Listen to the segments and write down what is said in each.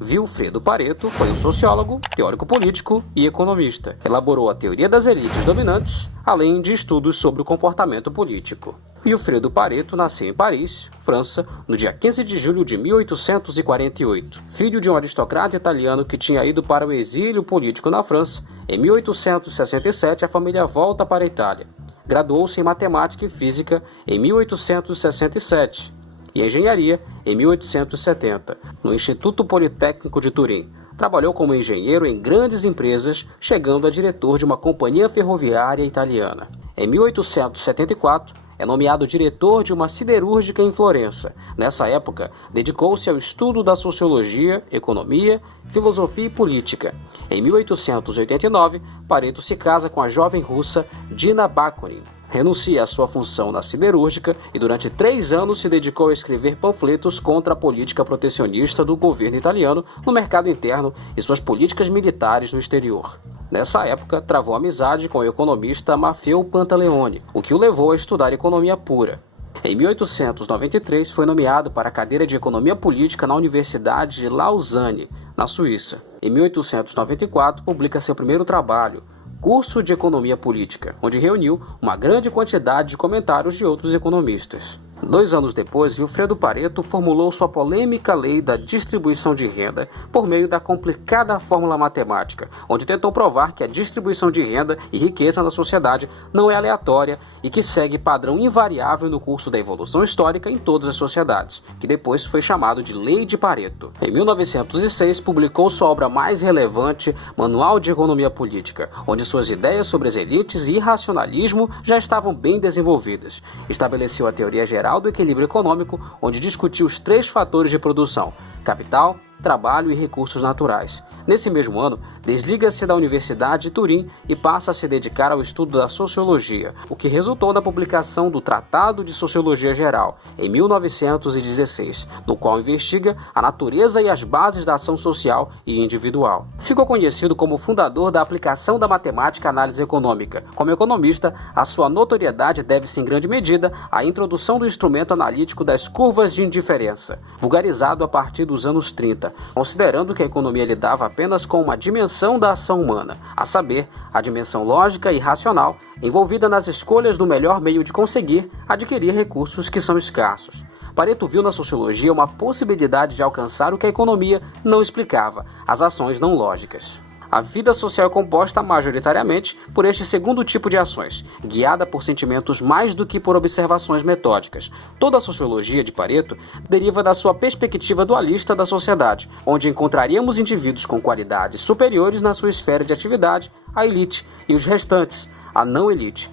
Vilfredo Pareto foi um sociólogo, teórico político e economista. Elaborou a teoria das elites dominantes, além de estudos sobre o comportamento político. Vilfredo Pareto nasceu em Paris, França, no dia 15 de julho de 1848. Filho de um aristocrata italiano que tinha ido para o exílio político na França, em 1867 a família volta para a Itália. Graduou-se em matemática e física em 1867 e engenharia em 1870, no Instituto Politécnico de Turim. Trabalhou como engenheiro em grandes empresas, chegando a diretor de uma companhia ferroviária italiana. Em 1874, é nomeado diretor de uma siderúrgica em Florença. Nessa época, dedicou-se ao estudo da sociologia, economia, filosofia e política. Em 1889, Pareto se casa com a jovem russa Dina Bakunin. Renuncia à sua função na siderúrgica e durante 3 anos se dedicou a escrever panfletos contra a política protecionista do governo italiano no mercado interno e suas políticas militares no exterior. Nessa época, travou amizade com o economista Maffeo Pantaleone, o que o levou a estudar economia pura. Em 1893, foi nomeado para a cadeira de Economia Política na Universidade de Lausanne, na Suíça. Em 1894, publica seu primeiro trabalho, Curso de Economia Política, onde reuniu uma grande quantidade de comentários de outros economistas. 2 anos depois, Vilfredo Pareto formulou sua polêmica lei da distribuição de renda por meio da complicada fórmula matemática, onde tentou provar que a distribuição de renda e riqueza na sociedade não é aleatória e que segue padrão invariável no curso da evolução histórica em todas as sociedades, que depois foi chamado de Lei de Pareto. Em 1906, publicou sua obra mais relevante, Manual de Economia Política, onde suas ideias sobre as elites e irracionalismo já estavam bem desenvolvidas. Estabeleceu a teoria geral do equilíbrio econômico, onde discutiu os 3 fatores de produção: capital, trabalho e recursos naturais. Nesse mesmo ano, desliga-se da Universidade de Turim e passa a se dedicar ao estudo da sociologia, o que resultou na publicação do Tratado de Sociologia Geral, em 1916, no qual investiga a natureza e as bases da ação social e individual. Ficou conhecido como fundador da aplicação da matemática à análise econômica. Como economista, a sua notoriedade deve-se em grande medida à introdução do instrumento analítico das curvas de indiferença, vulgarizado a partir dos anos 30, considerando que a economia lidava apenas com uma dimensão da ação humana, a saber, a dimensão lógica e racional envolvida nas escolhas do melhor meio de conseguir adquirir recursos que são escassos. Pareto viu na sociologia uma possibilidade de alcançar o que a economia não explicava, as ações não lógicas. A vida social é composta majoritariamente por este segundo tipo de ações, guiada por sentimentos mais do que por observações metódicas. Toda a sociologia de Pareto deriva da sua perspectiva dualista da sociedade, onde encontraríamos indivíduos com qualidades superiores na sua esfera de atividade, a elite, e os restantes, a não elite.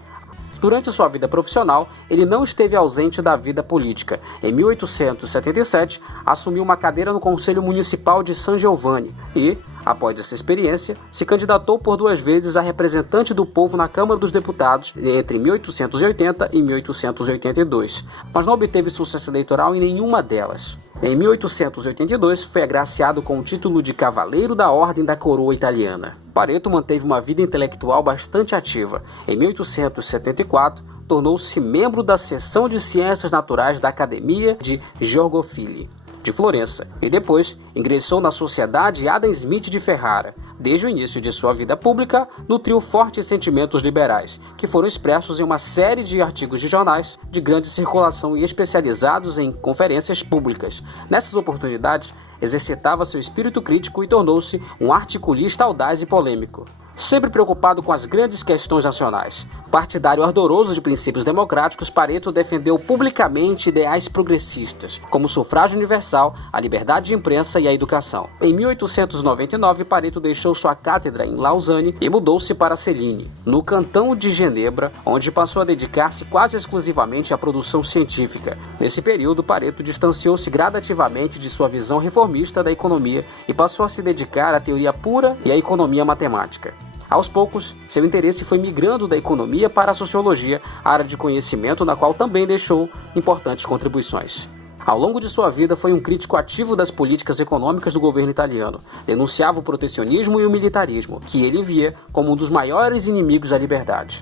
Durante sua vida profissional, ele não esteve ausente da vida política. Em 1877, assumiu uma cadeira no Conselho Municipal de San Giovanni e, após essa experiência, se candidatou por 2 vezes a representante do povo na Câmara dos Deputados entre 1880 e 1882, mas não obteve sucesso eleitoral em nenhuma delas. Em 1882, foi agraciado com o título de Cavaleiro da Ordem da Coroa Italiana. Pareto manteve uma vida intelectual bastante ativa. Em 1874, tornou-se membro da seção de Ciências Naturais da Academia de Georgofili, de Florença, e depois ingressou na Sociedade Adam Smith de Ferrara. Desde o início de sua vida pública, nutriu fortes sentimentos liberais, que foram expressos em uma série de artigos de jornais de grande circulação e especializados em conferências públicas. Nessas oportunidades, exercitava seu espírito crítico e tornou-se um articulista audaz e polêmico. Sempre preocupado com as grandes questões nacionais, partidário ardoroso de princípios democráticos, Pareto defendeu publicamente ideais progressistas, como o sufrágio universal, a liberdade de imprensa e a educação. Em 1899, Pareto deixou sua cátedra em Lausanne e mudou-se para Céline, no cantão de Genebra, onde passou a dedicar-se quase exclusivamente à produção científica. Nesse período, Pareto distanciou-se gradativamente de sua visão reformista da economia e passou a se dedicar à teoria pura e à economia matemática. Aos poucos, seu interesse foi migrando da economia para a sociologia, área de conhecimento na qual também deixou importantes contribuições. Ao longo de sua vida, foi um crítico ativo das políticas econômicas do governo italiano. Denunciava o protecionismo e o militarismo, que ele via como um dos maiores inimigos da liberdade.